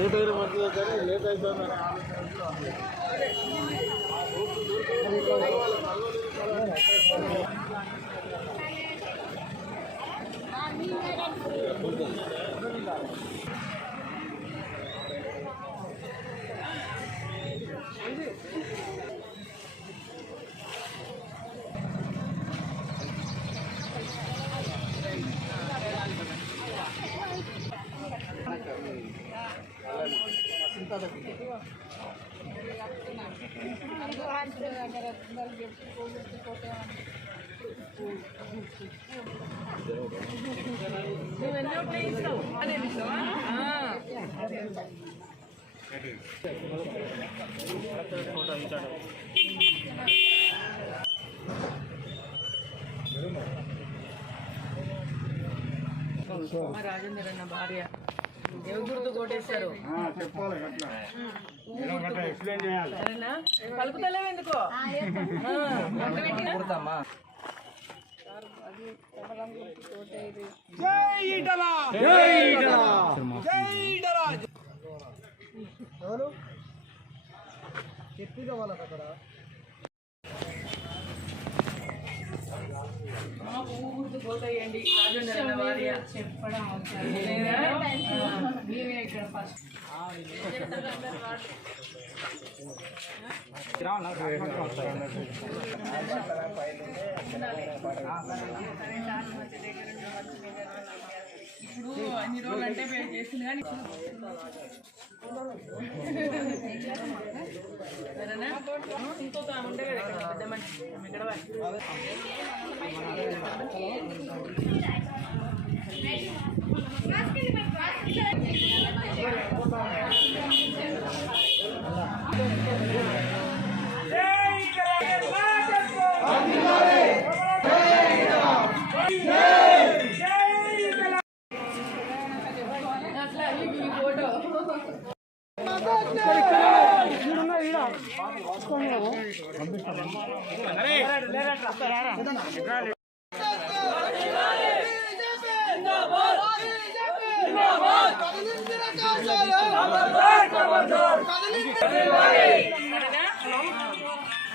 Late అయిన మంచిదే కానీ లేట్ అవుతుందని రాజేంద్ర అన్న భార్య గుర్తు కొట్టేశారు. సరేనా పలుకుతలేవు ఎందుకో చెప్పిగా వాళ్ళకి అక్కడ గుర్తు కోటేయండి. రాజేంద్ర అన్న భార్య చెప్పడం మీరే ఇక్కడ ఫస్ట్ ఇప్పుడు అన్ని రోజులు అంటే చేసింది కానీ ఇంకొక ఉండే కదా ఇక్కడ పెద్ద మనిషి ఇక్కడ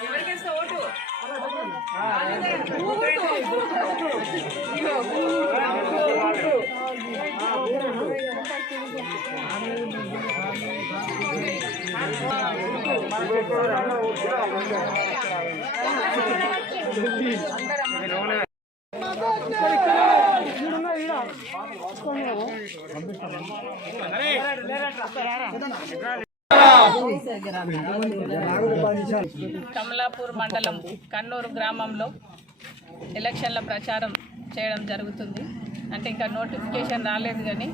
ఎవరికేస్తా ఓటు కమలాపూర్ మండలం కన్నూరు గ్రామంలో ఎలక్షన్ల ప్రచారం చేయడం జరుగుతుంది. అంటే ఇంకా నోటిఫికేషన్ రాలేదు కానీ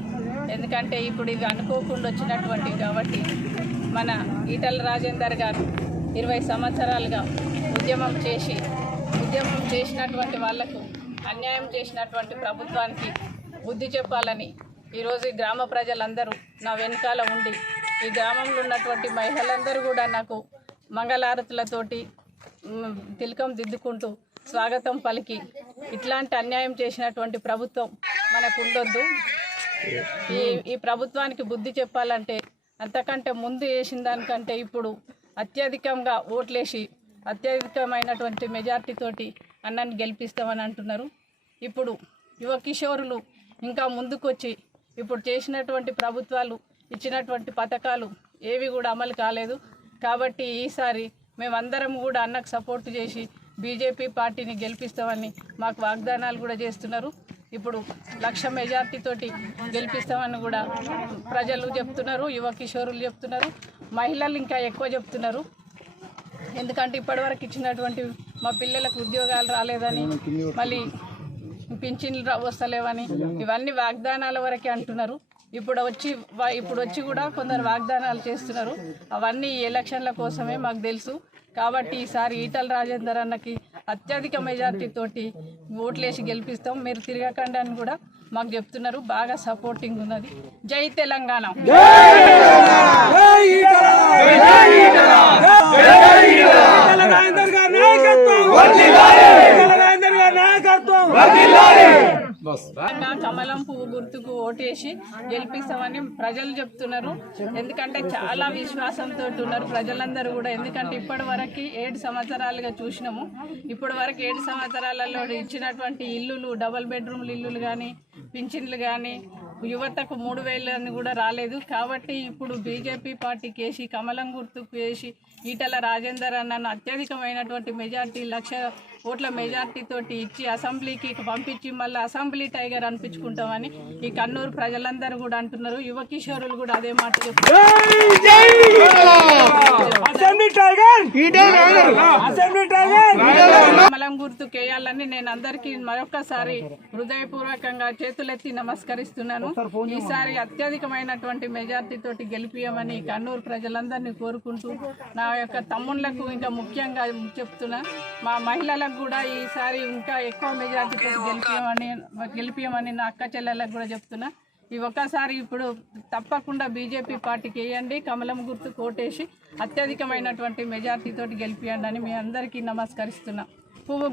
ఎందుకంటే ఇప్పుడు ఇది అనుకోకుండా వచ్చినటువంటి కాబట్టి మన ఈటల రాజేందర్ గారు 20 సంవత్సరాలుగా ఉద్యమం చేసినటువంటి వాళ్లకు అన్యాయం చేసినటువంటి ప్రభుత్వానికి బుద్ధి చెప్పాలని ఈరోజు ఈ గ్రామ ప్రజలందరూ నా వెనకాల ఉండి ఈ గ్రామంలో ఉన్నటువంటి మహిళలందరూ కూడా నాకు మంగళారతులతోటి తిలకం దిద్దుకుంటూ స్వాగతం పలికి ఇట్లాంటి అన్యాయం చేసినటువంటి ప్రభుత్వం మనకు ఉండొద్దు. ఈ ప్రభుత్వానికి బుద్ధి చెప్పాలంటే అంతకంటే ముందు చేసిన దానికంటే ఇప్పుడు అత్యధికంగా ఓట్లేసి అత్యధికమైనటువంటి మెజార్టీతోటి అన్నని గెలిపిస్తామని అంటున్నారు. ఇప్పుడు యువ కిషోరులు ఇంకా ముందుకొచ్చి ఇప్పుడు చేసినటువంటి ప్రభుత్వాలు ఇచ్చినటువంటి పథకాలు ఏవి కూడా అమలు కాలేదు కాబట్టి ఈసారి మేమందరం కూడా అన్నకు సపోర్ట్ చేసి బీజేపీ పార్టీని గెలిపిస్తామని మాకు వాగ్దానాలు కూడా చేస్తున్నారు. ఇప్పుడు 1,00,000 మెజార్టీతోటి గెలిపిస్తామని కూడా ప్రజలు చెప్తున్నారు, యువ కిషోరులు చెప్తున్నారు, మహిళలు ఇంకా ఎక్కువ చెప్తున్నారు. ఎందుకంటే ఇప్పటివరకు ఇచ్చినటువంటి మా పిల్లలకు ఉద్యోగాలు రాలేదని మళ్ళీ పింఛన్లు వస్తలేవని ఇవన్నీ వాగ్దానాల వరకే అంటున్నారు. ఇప్పుడు వచ్చి కూడా కొందరు వాగ్దానాలు చేస్తున్నారు. అవన్నీ ఈ ఎలక్షన్ల కోసమే మాకు తెలుసు. కాబట్టి ఈసారి ఈటల రాజేందర్ అన్నకి అత్యధిక మెజార్టీతోటి ఓట్లేసి గెలిపిస్తాం, మీరు తిరగకండి అని కూడా మాకు చెప్తున్నారు. బాగా సపోర్టింగ్ ఉన్నది. జై తెలంగాణ. నాయకత్వం కమలం పువ్వు గుర్తుకు ఓటేసి గెలిపిస్తామని ప్రజలు చెప్తున్నారు. ఎందుకంటే చాలా విశ్వాసంతో ఉన్నారు ప్రజలందరూ కూడా. ఎందుకంటే ఇప్పటి వరకు 7 సంవత్సరాలుగా చూసినాము. ఇప్పటి వరకు 7 సంవత్సరాలలో ఇచ్చినటువంటి ఇల్లులు, డబుల్ బెడ్రూమ్లు ఇల్లులు కానీ, పింఛన్లు కానీ, యువతకు 3,000 అని కూడా రాలేదు. కాబట్టి ఇప్పుడు బీజేపీ పార్టీకి వేసి, కమలం గుర్తుకు వేసి, ఈటల రాజేందర్ అన్నను అత్యధికమైనటువంటి మెజార్టీ 1,00,000 ఓట్ల మెజార్టీ తోటి ఇచ్చి అసెంబ్లీకి పంపించి మళ్ళీ అసెంబ్లీ టైగర్ అనిపించుకుంటామని ఈ కన్నూరు ప్రజలందరూ కూడా అంటున్నారు. యువ కిషోరులు కూడా అదే మాట చెప్తున్నారు. కమలం గుర్తు కేయాలని నేను అందరికీ మరొకసారి హృదయపూర్వకంగా చేతులెత్తి నమస్కరిస్తున్నాను. ఈసారి అత్యధికమైనటువంటి మెజార్టీ తోటి గెలిపియమని కన్నూరు ప్రజలందరినీ కోరుకుంటూ, నా యొక్క తమ్ముళ్లకు ఇంకా ముఖ్యంగా చెప్తున్నా, మా మహిళలకు కూడా ఈసారి ఇంకా ఎక్కువ మెజార్టీ తోటి గెలిపియమని నా అక్క చెల్లెలకు కూడా చెప్తున్నా. ఈ ఒక్కసారి ఇప్పుడు తప్పకుండా బీజేపీ పార్టీకి వేయండి, కమలం గుర్తు కోటేసి అత్యధికమైనటువంటి మెజార్టీ తోటి గెలిపియండి అని మీ అందరికీ నమస్కరిస్తున్నా. పువ్వు